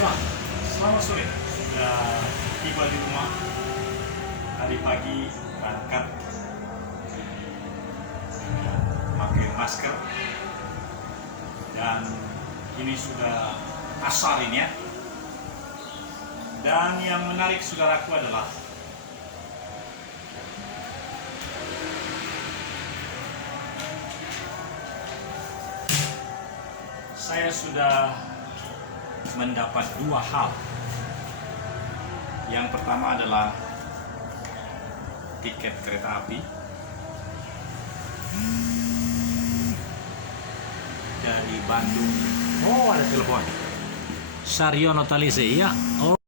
Ya, selamat sore. Sudah tiba di rumah. Tadi pagi berangkat pakai masker dan ini sudah asar ini ya. Dan yang menarik saudaraku adalah saya sudah mendapat dua hal. Yang pertama adalah tiket kereta api dari Bandung. Oh, ada telepon. Saryono Talise, ya. Oh.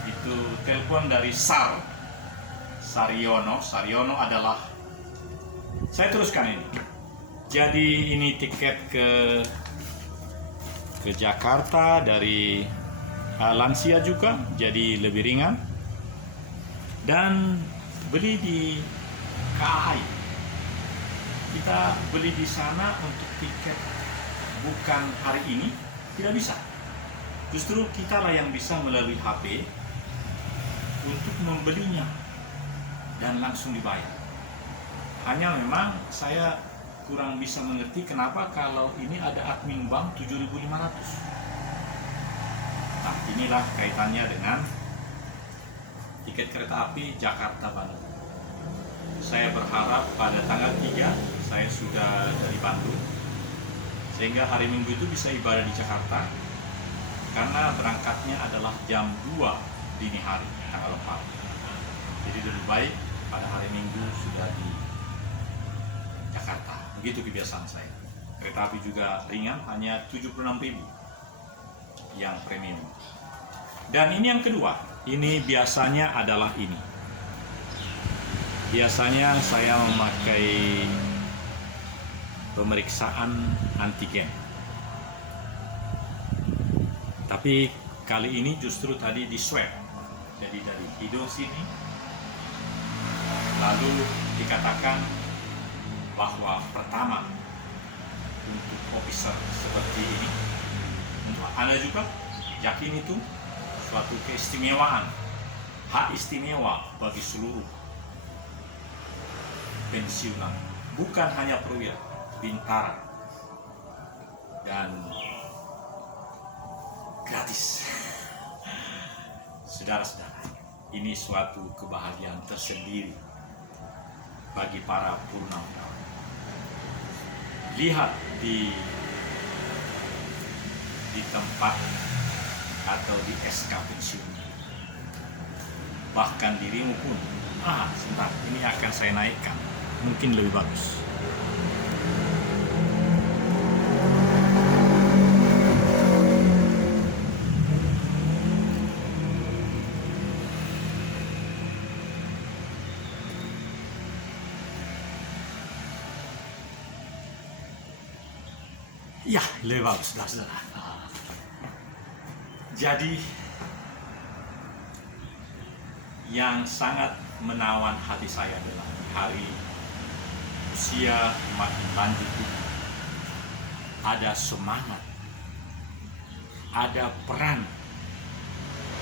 Itu telepon dari Saryono adalah, saya teruskan ini. Jadi ini tiket ke Jakarta dari lansia juga, jadi lebih ringan. Dan beli di KAI. Kita beli di sana untuk tiket bukan hari ini tidak bisa. Justru kita lah yang bisa melalui HP untuk membelinya dan langsung dibayar. Hanya memang saya kurang bisa mengerti kenapa kalau ini ada admin bank 7.500. Nah, inilah kaitannya dengan tiket kereta api Jakarta-Bandung. Saya berharap pada tanggal 3 saya sudah dari Bandung, sehingga hari Minggu itu bisa ibadah di Jakarta, karena berangkatnya adalah jam 2 dini hari, tanggal 4. Jadi lebih baik pada hari Minggu sudah di Jakarta. Begitu kebiasaan saya. Kereta api juga ringan, hanya 76.000 yang premium. Dan ini yang kedua, ini biasanya adalah ini. Biasanya saya memakai pemeriksaan antigen. Tapi kali ini justru tadi di swab. Jadi dari hidung sini, lalu dikatakan bahwa pertama untuk officer seperti ini, untuk Anda juga yakin itu suatu keistimewaan, hak istimewa bagi seluruh pensiunan, bukan hanya perwira, bintara, dan gratis. Saudara-saudara, ini suatu kebahagiaan tersendiri bagi para purnawirawan. Lihat di tempat atau di SK pensiun, bahkan dirimu pun Sebentar, ini akan saya naikkan, mungkin lebih bagus. Ya, lebih bagus, saudara. Jadi, yang sangat menawan hati saya adalah hari usia makin lanjut itu ada semangat, ada peran,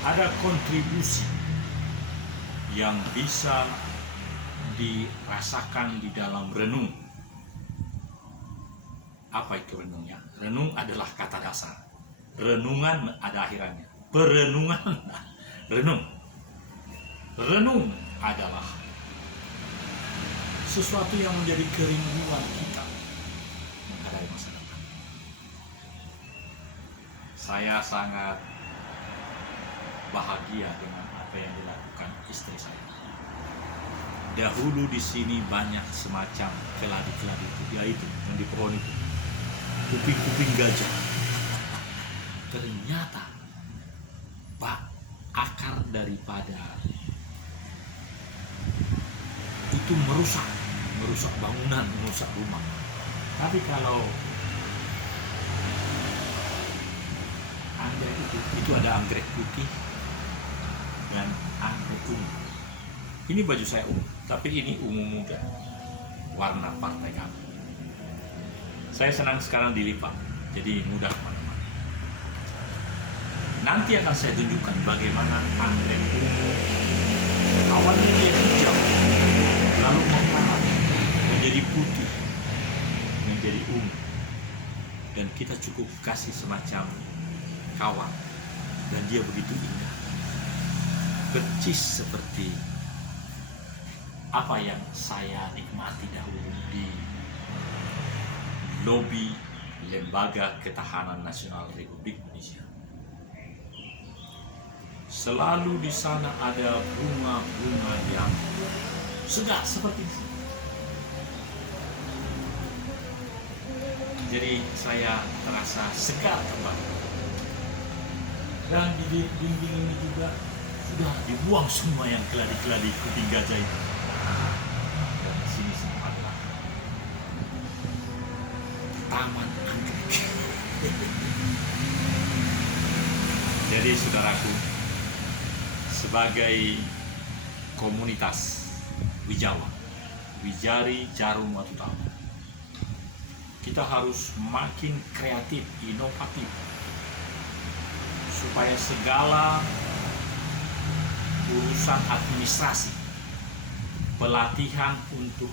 ada kontribusi yang bisa dirasakan di dalam renung. Apa itu renungnya? Renung adalah kata dasar. Renungan ada akhirannya. Perenungan. Renung. Renung adalah sesuatu yang menjadi kerinduan kita menghadapi masa depan. Saya sangat bahagia dengan apa yang dilakukan istri saya. Dahulu di sini banyak semacam keladi-keladi itu, yaitu yang di pohon itu, kuping-kuping gajah. Ternyata akar daripada itu merusak bangunan, merusak rumah. Tapi kalau anggrek itu ada anggrek putih dan anggrek ungu. Ini baju saya ungu, tapi ini ungu muda, warna partai kami. Saya senang sekarang dilipat, jadi mudah kemana-mana. Nanti akan saya tunjukkan bagaimana anggrek ungu awalnya dia hijau, lalu mengkarat menjadi putih, menjadi ungu, dan kita cukup kasih semacam kawat, dan dia begitu indah, percis seperti apa yang saya nikmati dahulu di lobi Lembaga Ketahanan Nasional Republik Indonesia. Selalu di sana ada bunga-bunga yang segar seperti ini. Jadi saya terasa segar kembali. Dan di dinding ini juga sudah dibuang semua yang keladi-keladi kuping gajah itu. Dan di sini semua adalah taman anggrek. Jadi saudaraku, sebagai komunitas Wijawa, Wijari Jarum Watu Tama, kita harus makin kreatif, inovatif, supaya segala urusan administrasi, pelatihan untuk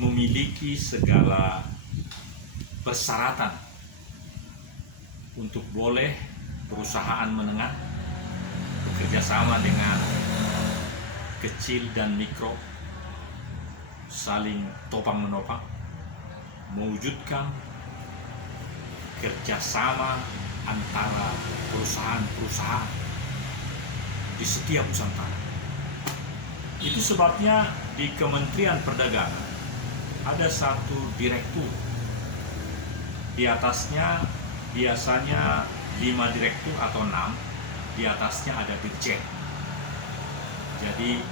memiliki segala persyaratan untuk boleh perusahaan menengah bekerja sama dengan kecil dan mikro, saling topang menopang, mewujudkan kerjasama antara perusahaan-perusahaan di setiap Nusantara. Itu sebabnya di Kementerian Perdagangan ada satu direktur, di atasnya biasanya 5 direktur atau 6, di atasnya ada dirjen. Jadi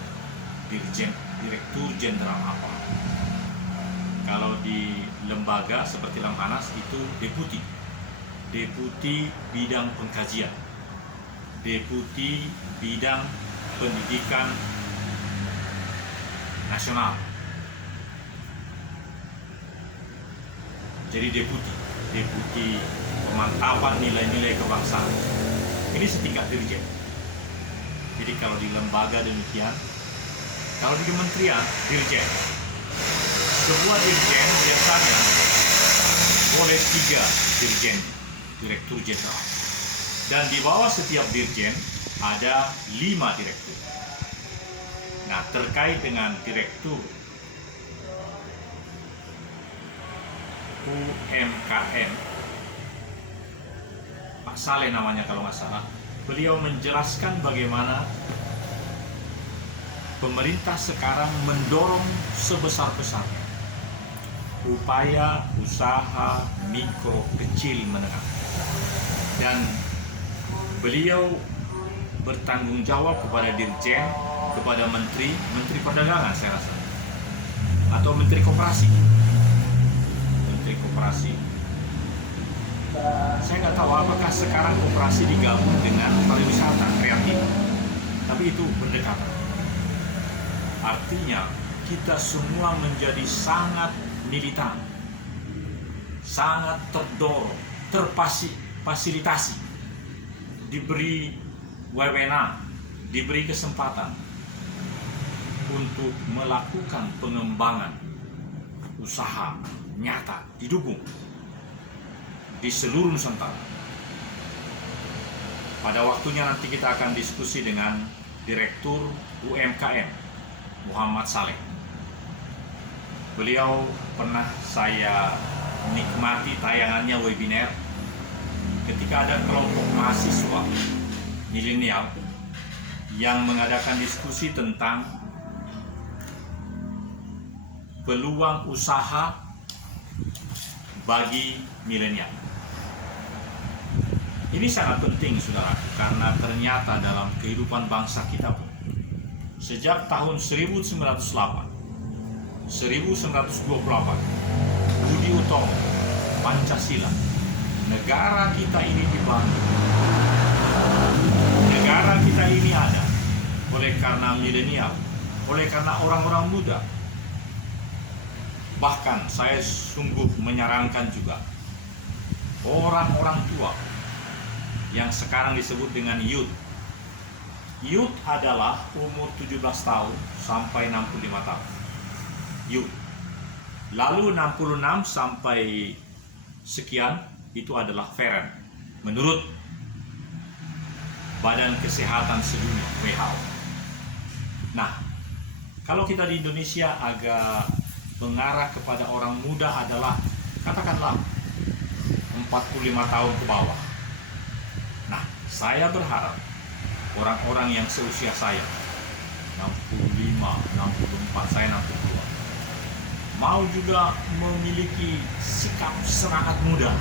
direktur jenderal apa? Kalau di lembaga seperti Lemhanas itu deputi bidang pengkajian, deputi bidang pendidikan nasional. Jadi deputi pemantapan nilai-nilai kebangsaan. Ini setingkat dirjen. Jadi kalau di lembaga demikian, kalau di kementerian dirjen, sebuah dirjen biasanya boleh 3 dirjen, direktur jenderal, dan di bawah setiap dirjen ada 5 direktur. Nah, terkait dengan direktur UMKM, Pak Saleh namanya kalau nggak salah, beliau menjelaskan bagaimana pemerintah sekarang mendorong sebesar-besarnya upaya usaha mikro, kecil, menengah. Dan beliau bertanggung jawab kepada Dirjen, kepada Menteri Perdagangan saya rasa, atau Menteri Koperasi. Saya nggak tahu apakah sekarang koperasi digabung dengan pariwisata kreatif, tapi itu berdekatan. Artinya kita semua menjadi sangat militan, sangat terdorong, terfasilitasi, diberi wewenang, diberi kesempatan untuk melakukan pengembangan usaha nyata, didukung di seluruh Nusantara. Pada waktunya nanti kita akan diskusi dengan Direktur UMKM Muhammad Saleh. Beliau pernah saya nikmati tayangannya webinar ketika ada kelompok mahasiswa milenial yang mengadakan diskusi tentang peluang usaha bagi milenial. Ini sangat penting, saudara, karena ternyata dalam kehidupan bangsa kita pun sejak tahun 1908, 1928, Budi Utomo, Pancasila, negara kita ini dibangun. Negara kita ini ada oleh karena milenial, oleh karena orang-orang muda. Bahkan saya sungguh menyarankan juga orang-orang tua yang sekarang disebut dengan youth. Youth adalah umur 17 tahun sampai 65 tahun. Youth. Lalu 66 sampai sekian itu adalah veteran menurut Badan Kesehatan Sedunia WHO. Nah, kalau kita di Indonesia agak mengarah kepada orang muda adalah katakanlah 45 tahun ke bawah. Nah, saya berharap orang-orang yang seusia saya, 65, 64, saya 62, mau juga memiliki sikap semangat muda.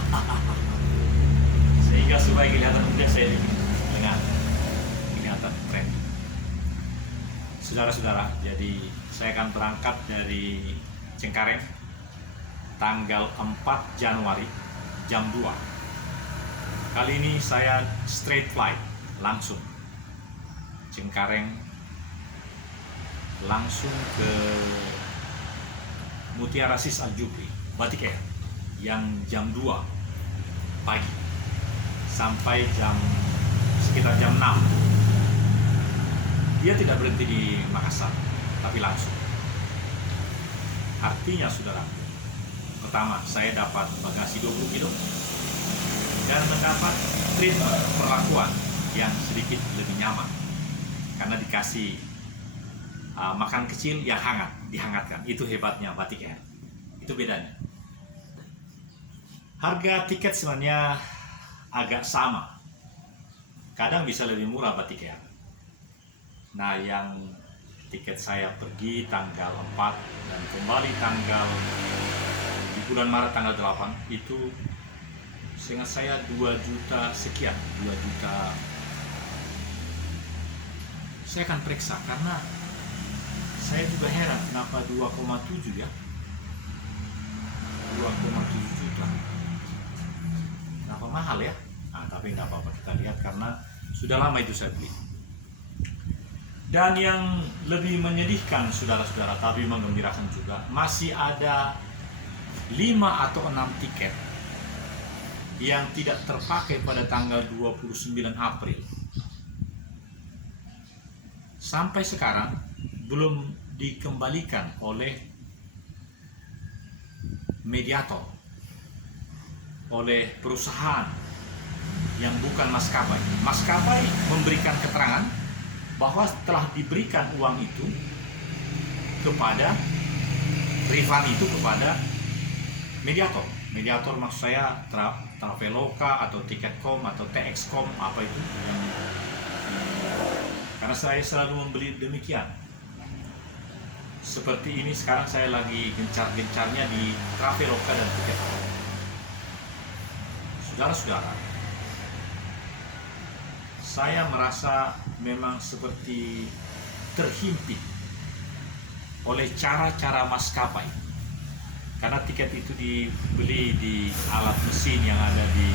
Sehingga supaya kelihatan muda saya dengan kelihatan tren. Saudara-saudara, jadi saya akan berangkat dari Cengkareng tanggal 4 Januari jam 2. Kali ini saya straight flight langsung Cengkareng langsung ke Mutiara Sis Al Jufri Batik Air yang jam 2 pagi sampai sekitar jam 6. Dia tidak berhenti di Makassar, tapi langsung. Artinya, saudara, pertama, saya dapat bagasi 20 kilo dan mendapat treatment perlakuan yang sedikit lebih nyaman karena dikasih makan kecil yang hangat, dihangatkan. Itu hebatnya Batik Air. Itu bedanya. Harga tiket sebenarnya agak sama. Kadang bisa lebih murah Batik Air. Nah, yang tiket saya pergi tanggal 4 dan kembali di bulan Maret tanggal 8 itu seingat saya 2 juta sekian, 2 juta. Saya akan periksa karena saya juga heran kenapa 2,7 ya, 2,7 juta, kenapa mahal ya. Nah, tapi nggak apa-apa, kita lihat karena sudah lama itu saya beli. Dan yang lebih menyedihkan, saudara-saudara, tapi menggembirakan juga, masih ada 5 atau 6 tiket yang tidak terpakai pada tanggal 29 April. Sampai sekarang belum dikembalikan oleh mediator, oleh perusahaan yang bukan maskapai. Maskapai memberikan keterangan bahwa telah diberikan uang itu kepada refund itu kepada mediator. Mediator maksud saya Traveloka atau Tiket.com atau TX.com, apa itu yang, karena saya selalu membeli demikian. seperti ini sekarang saya lagi gencar-gencarnya di Traveloka dan Tiket.com. Saudara-saudara, saya merasa memang seperti terhimpit oleh cara-cara maskapai. Karena tiket itu dibeli di alat mesin yang ada di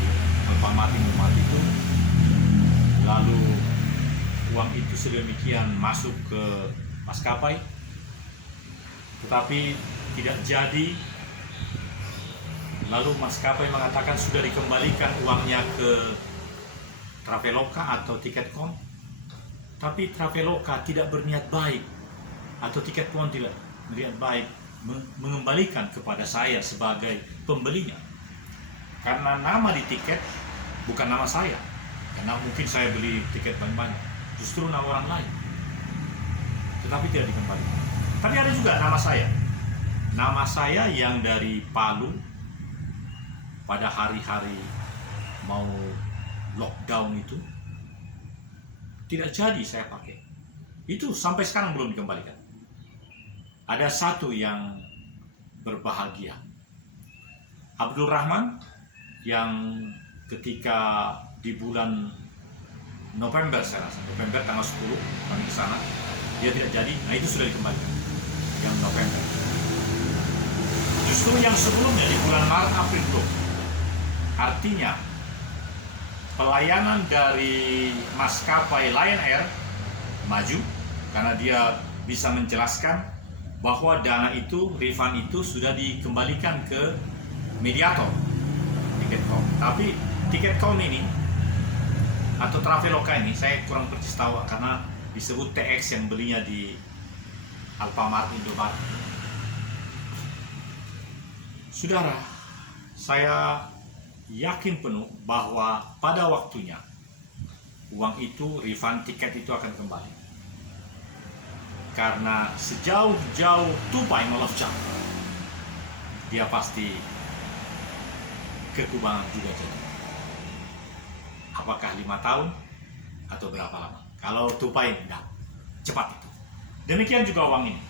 Alfamart itu, lalu uang itu sedemikian masuk ke maskapai, tetapi tidak jadi. Lalu maskapai mengatakan sudah dikembalikan uangnya ke Traveloka atau Tiket.com, tapi Traveloka tidak berniat baik atau Tiket.com tidak berniat baik mengembalikan kepada saya sebagai pembelinya, karena nama di tiket bukan nama saya, karena mungkin saya beli tiket banyak-banyak, justru nama orang lain, tetapi tidak dikembalikan. Tapi ada juga nama saya yang dari Palu pada hari-hari mau lockdown itu tidak jadi saya pakai, itu sampai sekarang belum dikembalikan. Ada satu yang berbahagia, Abdul Rahman, yang ketika di bulan November, saya rasa November tanggal 10 kami ke sana, dia tidak jadi. Nah, itu sudah dikembalikan yang November. Justru yang sebelumnya di bulan Maret, April belum. Artinya pelayanan dari maskapai Lion Air maju karena dia bisa menjelaskan bahwa dana itu, refund itu sudah dikembalikan ke mediator Tiket.com. Tapi Tiket.com ini atau Traveloka ini saya kurang persis tahu, karena disebut TX yang belinya di Alfamart Indomaret. Saudara, saya yakin penuh bahwa pada waktunya uang itu, refund tiket itu akan kembali. Karena sejauh-jauh tupai melonjak, dia pasti kekubangan juga jadi. Apakah 5 tahun atau berapa lama? Kalau tupai enggak, cepat itu. Demikian juga uang ini.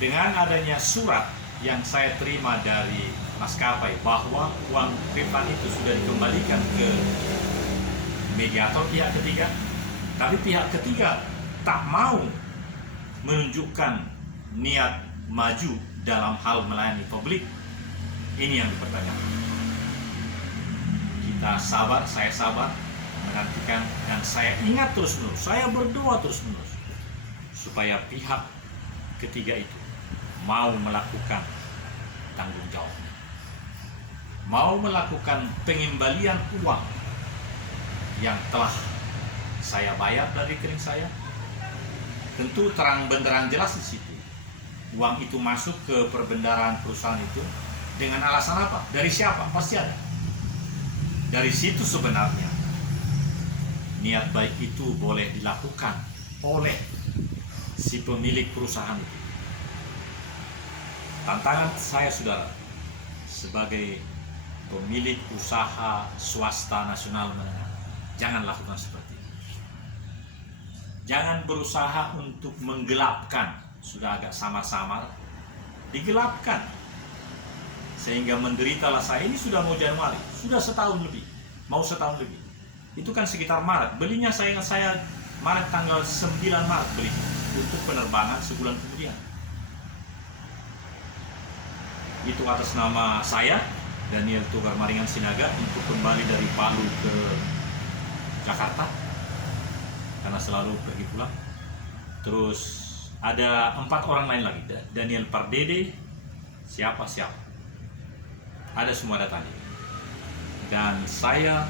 Dengan adanya surat yang saya terima dari maskapai bahwa uang refund itu sudah dikembalikan ke mediator pihak ketiga, tapi pihak ketiga tak mau menunjukkan niat maju dalam hal melayani publik. Ini yang dipertanyakan. Kita sabar, saya sabar menantikan, dan saya ingat terus-menerus, saya berdoa terus-menerus supaya pihak ketiga itu mau melakukan tanggung jawabnya, mau melakukan pengembalian uang yang telah saya bayar dari rekening saya. Tentu terang benderang jelas di situ. Uang itu masuk ke perbendaharaan perusahaan itu dengan alasan apa? Dari siapa? Pasti ada. Dari situ sebenarnya niat baik itu boleh dilakukan oleh si pemilik perusahaan itu. Tantangan saya, saudara, sebagai pemilik usaha swasta nasional menengah, jangan lakukan seperti itu. Jangan berusaha untuk menggelapkan, sudah agak samar-samar, digelapkan. Sehingga menderitalah saya. Ini sudah mau Januari, sudah setahun lebih, mau setahun lebih. Itu kan sekitar Maret, belinya saya ingat saya Maret, tanggal 9 Maret beli, untuk penerbangan sebulan kemudian. Itu atas nama saya, Daniel Togar Maringan Sinaga, untuk kembali dari Palu ke Jakarta, karena selalu pergi pulang. Terus ada 4 orang lain lagi, Daniel Pardede, siapa ada semua datanya. Dan saya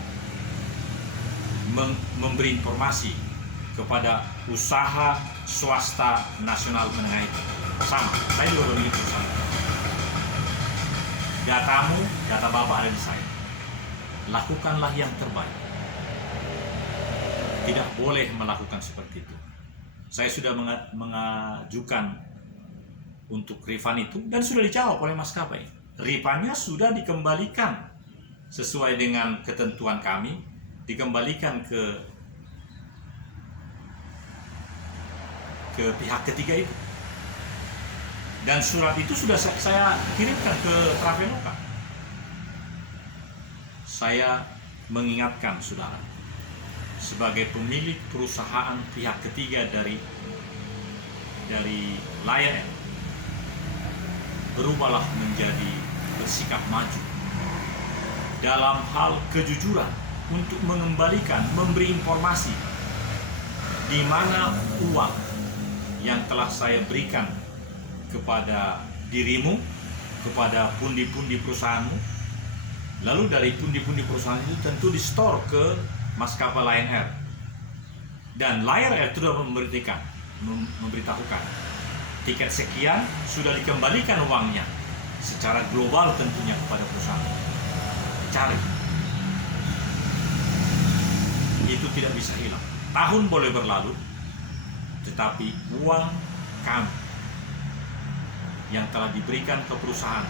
memberi informasi kepada usaha swasta nasional menengah itu, sama, saya juga memiliki usaha. Datamu, data Bapak ada di saya. Lakukanlah yang terbaik. Tidak boleh melakukan seperti itu. Saya sudah mengajukan untuk refund itu dan sudah dijawab oleh maskapai. Refundnya sudah dikembalikan sesuai dengan ketentuan kami, dikembalikan ke pihak ketiga itu. Dan surat itu sudah saya kirimkan ke Traveloka. Saya mengingatkan saudara, sebagai pemilik perusahaan pihak ketiga dari Lion Air, berubahlah menjadi bersikap maju dalam hal kejujuran untuk mengembalikan, memberi informasi di mana uang yang telah saya berikan kepada dirimu, kepada pundi-pundi perusahaanmu. Lalu dari pundi-pundi perusahaan itu tentu di-store ke maskapai Lion Air. Dan Lion Air sudah memberitahukan tiket sekian sudah dikembalikan uangnya secara global tentunya kepada perusahaan. Cari. Itu tidak bisa hilang. Tahun boleh berlalu, tetapi uang kami yang telah diberikan ke perusahaan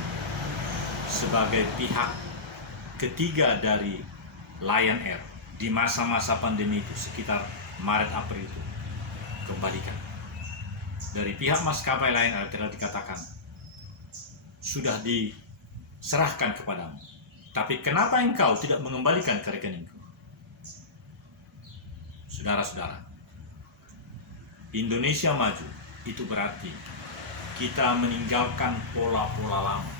sebagai pihak ketiga dari Lion Air di masa-masa pandemi itu, sekitar Maret-April itu, kembalikan. Dari pihak maskapai Lion Air telah dikatakan sudah diserahkan kepadamu, tapi kenapa engkau tidak mengembalikan ke rekeningku? Saudara-saudara, Indonesia maju itu berarti kita meninggalkan pola-pola lama,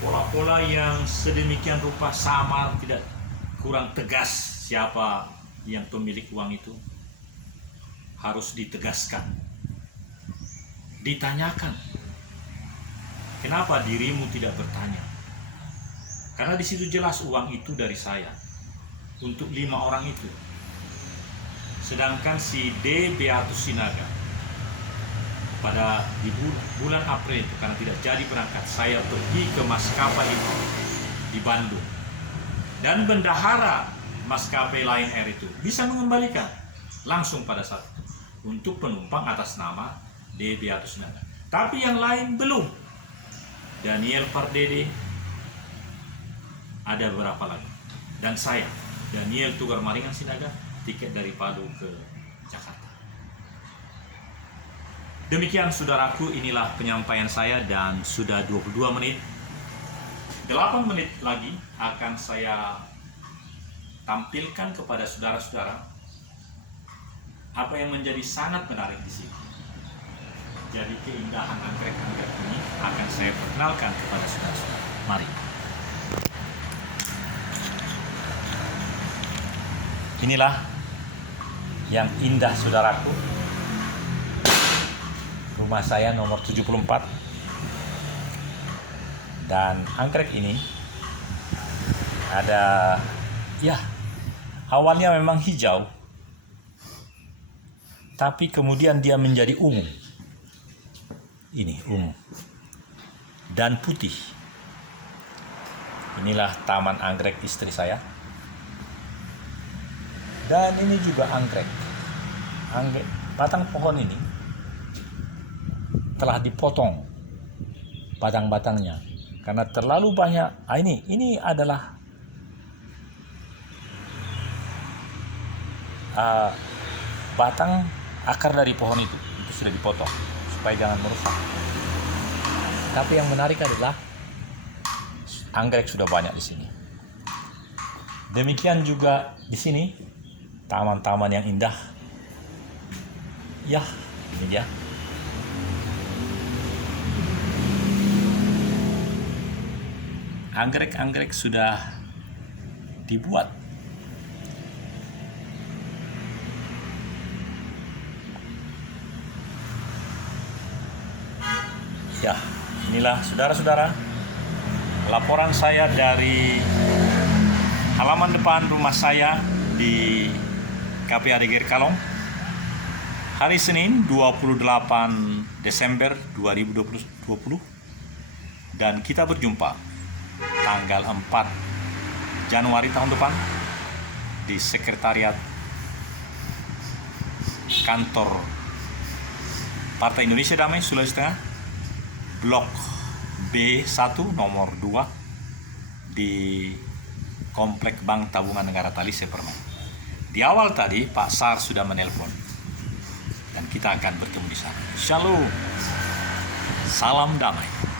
pola-pola yang sedemikian rupa samar, tidak kurang tegas. Siapa yang pemilik uang itu harus ditegaskan, ditanyakan. Kenapa dirimu tidak bertanya? Karena di situ jelas uang itu dari saya untuk 5 orang itu. Sedangkan si D. Beatus Sinaga pada di bulan April itu, karena tidak jadi berangkat, saya pergi ke maskapai itu di Bandung, dan bendahara maskapai Lion Air itu bisa mengembalikan langsung pada saat itu untuk penumpang atas nama D. Beatus Sinaga. Tapi yang lain belum. Daniel Pardede, ada beberapa lagi, dan saya Daniel Tugar Maringan Sinaga, tiket dari Palu ke Jakarta. Demikian saudaraku, inilah penyampaian saya dan sudah 22 menit. 8 menit lagi akan saya tampilkan kepada saudara-saudara apa yang menjadi sangat menarik di sini. Jadi keindahan anggrek-anggrek ini akan saya perkenalkan kepada saudara-saudara. Mari. Inilah yang indah saudaraku. Rumah saya nomor 74. Dan anggrek ini ada, ya, awalnya memang hijau, tapi kemudian dia menjadi ungu. Ini ungu dan putih. Inilah taman anggrek istri saya. Dan ini juga anggrek. Batang pohon ini telah dipotong batang-batangnya karena terlalu banyak. Ini adalah batang akar dari pohon itu sudah dipotong supaya jangan merusak. Tapi yang menarik adalah anggrek sudah banyak di sini. Demikian juga di sini taman-taman yang indah. Ya, ini dia. Anggrek-anggrek sudah dibuat. Ya, inilah saudara-saudara laporan saya dari halaman depan rumah saya di KPAD Geer Kalong hari Senin 28 Desember 2020, dan kita berjumpa tanggal 4 Januari tahun depan di sekretariat kantor Partai Indonesia Damai Sulawesi Tengah, Blok B1 nomor 2 di Komplek Bank Tabungan Negara Talise Permai. Di awal tadi Pak Sar sudah menelpon dan kita akan bertemu di sana. Shalom. Salam damai.